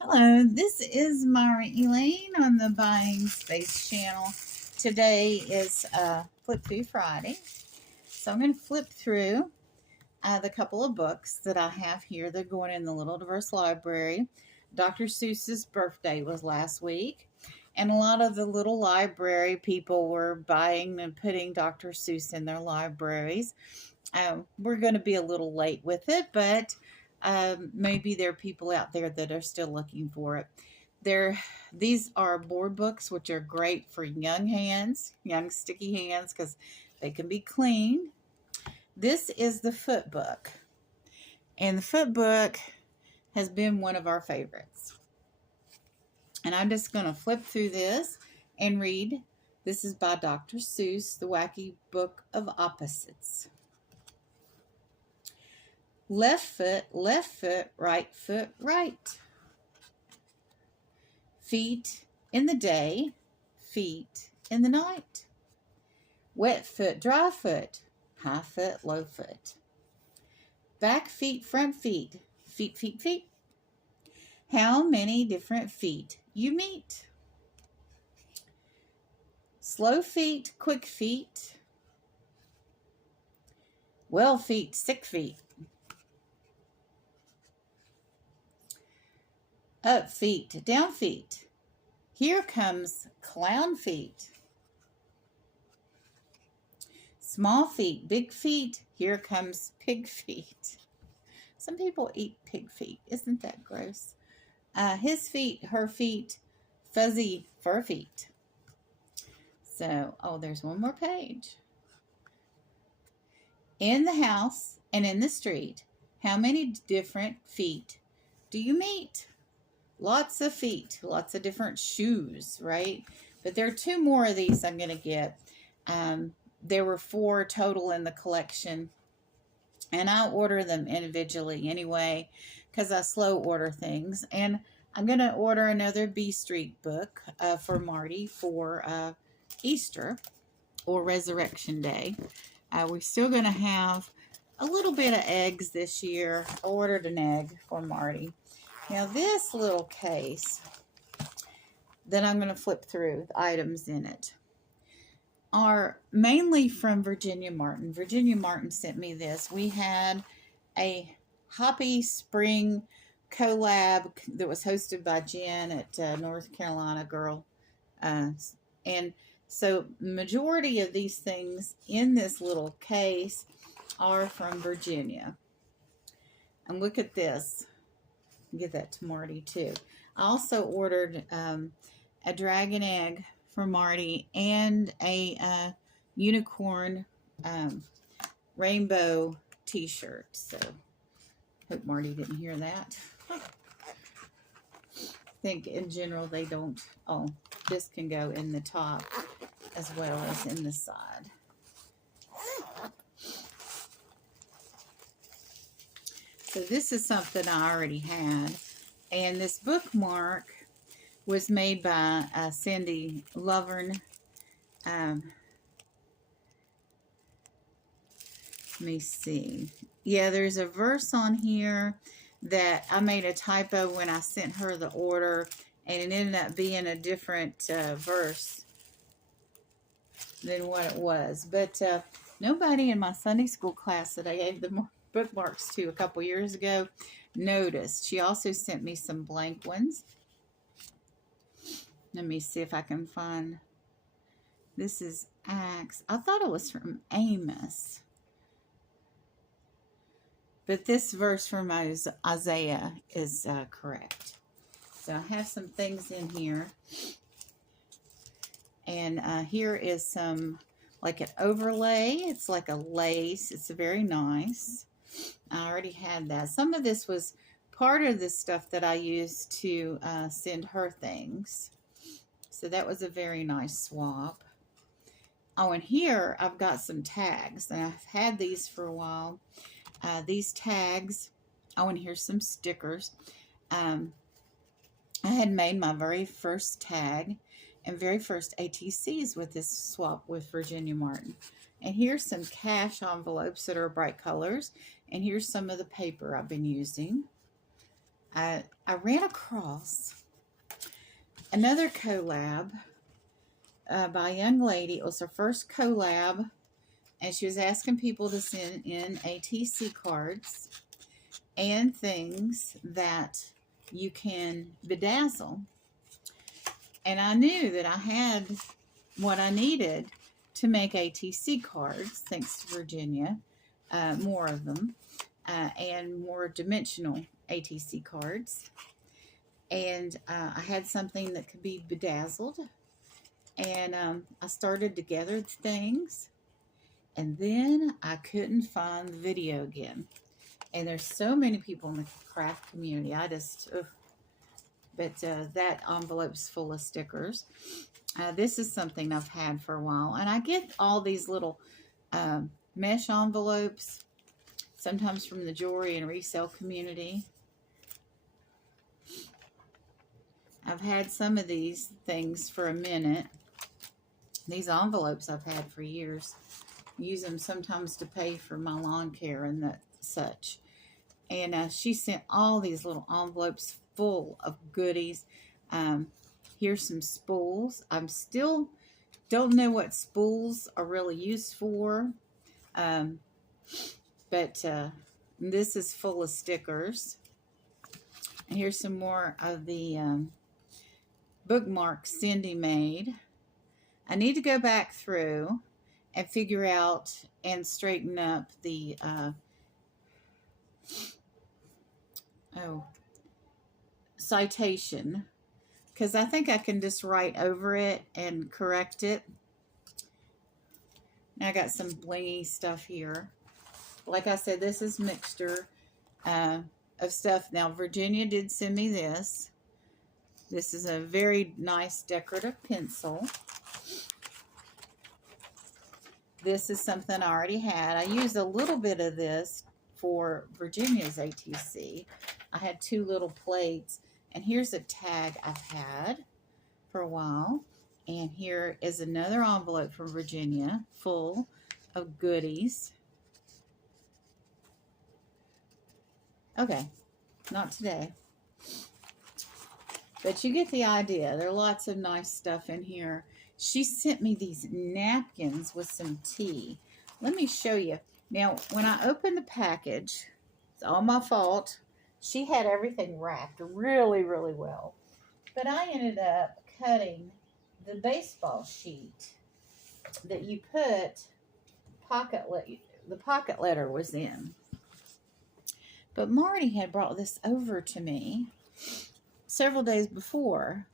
Hello, this is Myra Elaine on the Buying Space channel. Today is Flip Through Friday. So I'm going to flip through the couple of books that I have here. They're going in the Little Diverse Library. Dr. Seuss's birthday was last week, and a lot of the little library people were buying and putting Dr. Seuss in their libraries. We're going to be a little late with it, but maybe there are people out there that are still looking for it. These are board books, which are great for young hands, young sticky hands, because they can be clean. This is the foot book, and the foot book has been one of our favorites. And I'm just going to flip through this and read. This is by Dr. Seuss, The Wacky Book of Opposites. Left foot, right foot, right. Feet in the day, feet in the night. Wet foot, dry foot, high foot, low foot. Back feet, front feet, feet, feet, feet. How many different feet you meet? Slow feet, quick feet. Well feet, sick feet. Up feet, down feet. Here comes clown feet. Small feet, big feet. Here comes pig feet. Some people eat pig feet. Isn't that gross? His feet, her feet, fuzzy fur feet. So, there's one more page. In the house and in the street, how many different feet do you meet? Lots of feet, lots of different shoes, right? But there are two more of these I'm going to get. There were 4 total in the collection, and I'll order them individually anyway because I slow order things. And I'm going to order another B Street book for Marty for Easter or Resurrection Day. We're still going to have a little bit of eggs this year. I ordered an egg for Marty. Now this little case that I'm going to flip through, the items in it, are mainly from Virginia Martin. Virginia Martin sent me this. We had a Hoppy Spring collab that was hosted by Jenn at North Carolina Girl. And so majority of these things in this little case are from Virginia. And look at this. Get that to Marty too. I also ordered a dragon egg for Marty and a unicorn rainbow t-shirt. So hope Marty didn't hear that. I think in general they don't. Oh, this can go in the top as well as in the side. So this is something I already had, and this bookmark was made by Cindy Lovern. Let me see. Yeah, there's a verse on here that I made a typo when I sent her the order, and it ended up being a different verse than what it was. But nobody in my Sunday school class that I gave the bookmarks to a couple years ago noticed. She also sent me some blank ones. Let me see if I can find. This is Acts. I thought it was from Amos. But this verse from Isaiah is correct. So I have some things in here. And here is some, like an overlay. It's like a lace. It's very nice. I already had that. Some of this was part of the stuff that I used to send her things. So that was a very nice swap. Oh, and here I've got some tags. And I've had these for a while. These tags. Oh, and here's some stickers. I had made my very first tag and very first ATCs with this swap with Virginia Martin. And here's some cash envelopes that are bright colors. And here's some of the paper I've been using. I I ran across another collab by a young lady. It was her first collab, and she was asking people to send in ATC cards and things that you can bedazzle. And I knew that I had what I needed to make ATC cards, thanks to Virginia, more of them, and more dimensional ATC cards. And I had something that could be bedazzled. And I started to gather things. And then I couldn't find the video again. And there's so many people in the craft community. But that envelope's full of stickers. This is something I've had for a while. And I get all these little mesh envelopes, sometimes from the jewelry and resale community. I've had some of these things for a minute. These envelopes I've had for years. Use them sometimes to pay for my lawn care and that such. And she sent all these little envelopes full of goodies. Here's some spools. I'm still don't know what spools are really used for. But this is full of stickers. And here's some more of the bookmarks Cindy made. I need to go back through and figure out and straighten up the citation, because I think I can just write over it and correct it. Now I got some blingy stuff here. Like I said, this is mixture of stuff. Now Virginia did send me this. This is a very nice decorative pencil. This is something I already had. I used a little bit of this for Virginia's ATC. I had 2 little plates. And here's a tag I've had for a while. And here is another envelope from Virginia full of goodies. Okay, not today. But you get the idea. There are lots of nice stuff in here. She sent me these napkins with some tea. Let me show you. Now, when I opened the package, it's all my fault. She had everything wrapped really, really well. But I ended up cutting the baseball sheet that you put the pocket letter was in. But Marty had brought this over to me several days before.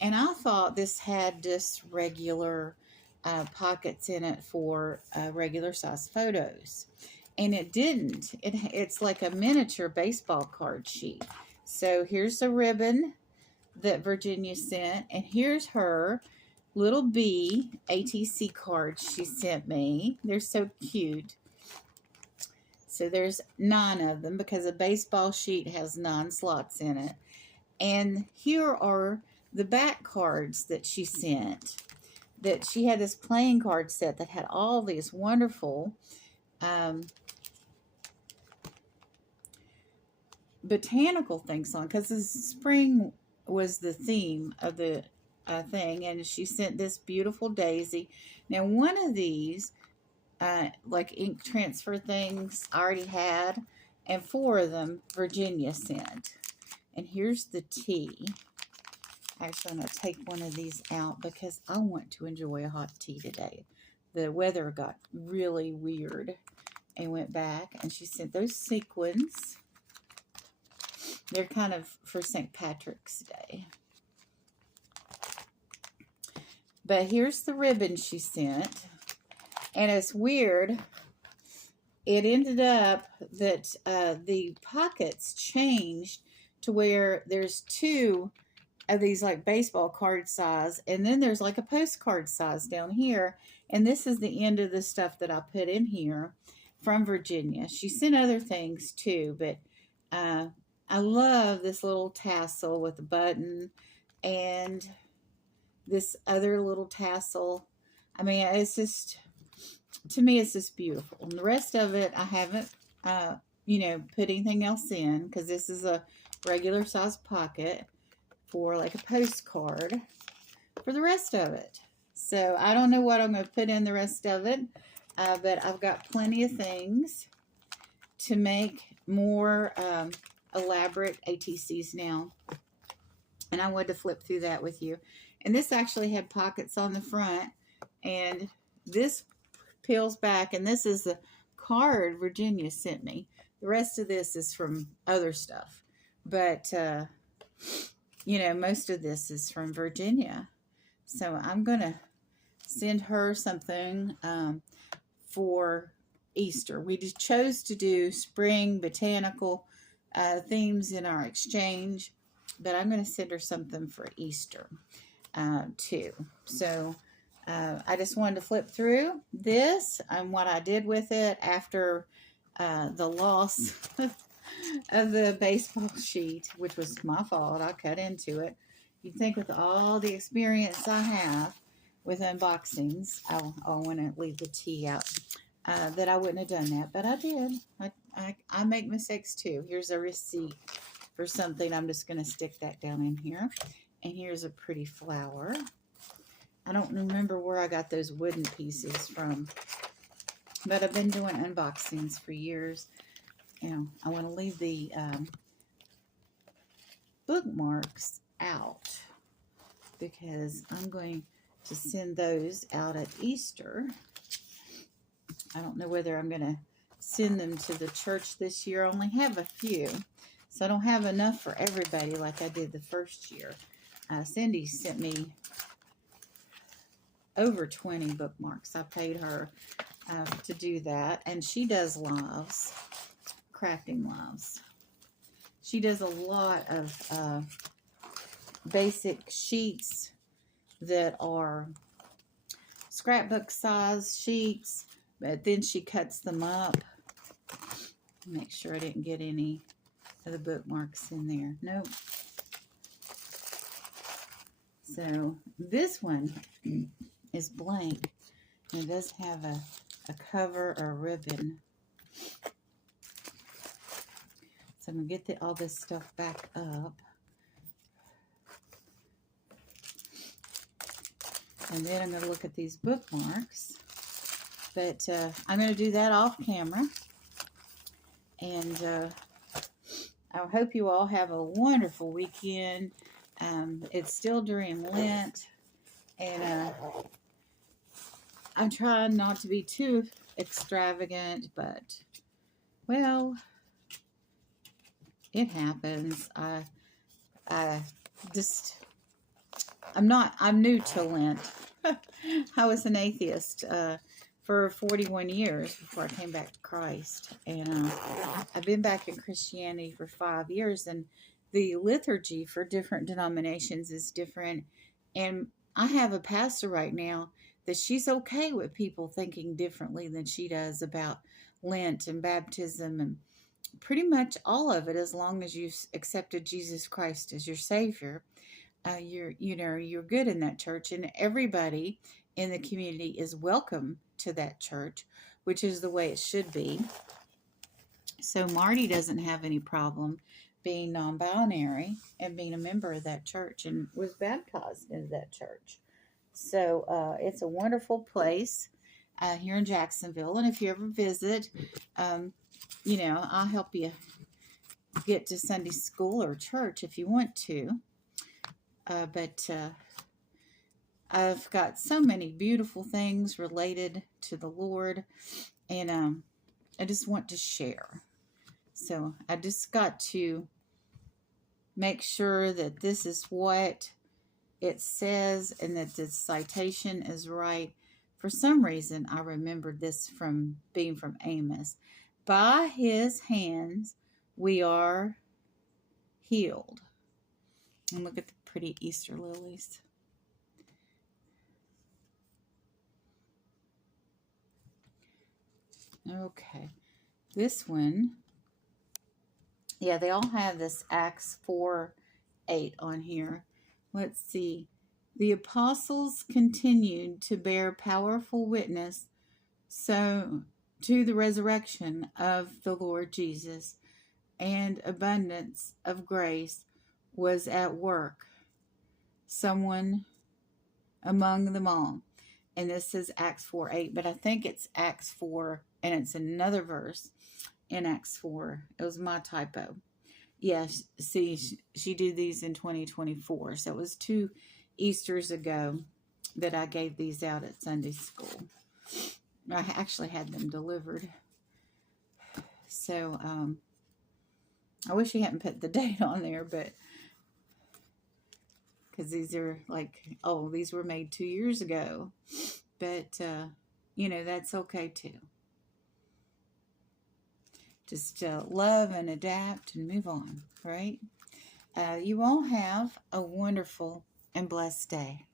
And I thought this had just regular pockets in it for regular size photos. And it didn't. It's like a miniature baseball card sheet. So here's a ribbon that Virginia sent. And here's her little bee ATC cards she sent me. They're so cute. So there's 9 of them because a baseball sheet has 9 slots in it. And here are the back cards that she sent. That she had this playing card set that had all these wonderful botanical things on, because the spring was the theme of the thing. And she sent this beautiful daisy. Now, one of these like ink transfer things I already had, and 4 of them Virginia sent. And here's the tea. Actually, I'm going to take one of these out because I want to enjoy a hot tea today. The weather got really weird and went back, and she sent those sequins. They're kind of for St. Patrick's Day. But here's the ribbon she sent. And it's weird. It ended up that the pockets changed to where there's 2 of these like baseball card size, and then there's like a postcard size down here. And this is the end of the stuff that I put in here from Virginia. She sent other things too, but I love this little tassel with a button and this other little tassel. I mean, it's just, to me, it's just beautiful. And the rest of it, I haven't, put anything else in, because this is a regular size pocket for like a postcard for the rest of it. So I don't know what I'm going to put in the rest of it, but I've got plenty of things to make more elaborate ATCs now. And I wanted to flip through that with you. And this actually had pockets on the front, and this peels back, and this is the card Virginia sent me. The rest of this is from other stuff, but you know, most of this is from Virginia. So I'm gonna send her something for Easter. We just chose to do spring botanical themes in our exchange, but I'm going to send her something for Easter too. So I just wanted to flip through this and what I did with it after the loss of the baseball sheet, which was my fault. I cut into it. You'd think with all the experience I have with unboxings, I want to leave the tea out, that I wouldn't have done that, but I did. I make mistakes too. Here's a receipt for something. I'm just going to stick that down in here. And here's a pretty flower. I don't remember where I got those wooden pieces from, but I've been doing unboxings for years. You know, I want to leave the bookmarks out because I'm going to send those out at Easter. I don't know whether I'm going to send them to the church this year. I only have a few, so I don't have enough for everybody like I did the first year. Cindy sent me over 20 bookmarks. I paid her to do that, and she does lives, crafting lives. She does a lot of basic sheets that are scrapbook size sheets, but then she cuts them up. Make sure I didn't get any of the bookmarks in there. Nope. So this one is blank, and it does have a cover or a ribbon. So I'm going to get all this stuff back up. And then I'm going to look at these bookmarks. But I'm going to do that off camera. And I hope you all have a wonderful weekend. It's still during Lent. And I'm trying not to be too extravagant. But, well, it happens. I'm new to Lent. I was an atheist for 41 years before I came back to Christ. And I've been back in Christianity for 5 years. And the liturgy for different denominations is different. And I have a pastor right now that she's okay with people thinking differently than she does about Lent and baptism and pretty much all of it, as long as you've accepted Jesus Christ as your Savior. You're good in that church, and everybody in the community is welcome to that church, which is the way it should be. So Marty doesn't have any problem being non-binary and being a member of that church, and was baptized into that church. So it's a wonderful place here in Jacksonville, and if you ever visit, I'll help you get to Sunday school or church if you want to. But I've got so many beautiful things related to the Lord, and I just want to share. So I just got to make sure that this is what it says and that the citation is right. For some reason, I remembered this from being from Amos. By his hands we are healed. And look at the pretty Easter lilies. Okay. This one, yeah, they all have this Acts 4:8 on here. Let's see. The apostles continued to bear powerful witness to the resurrection of the Lord Jesus, and abundance of grace was at work. Someone among them all. And this is Acts 4:8, but I think it's Acts 4, and it's another verse in Acts 4. It was my typo. Yes, see, she did these in 2024. So it was 2 Easters ago that I gave these out at Sunday school. I actually had them delivered. So I wish he hadn't put the date on there, but because these are like, oh, these were made 2 years ago. But, you know, that's okay too. Just love and adapt and move on, right? You all have a wonderful and blessed day.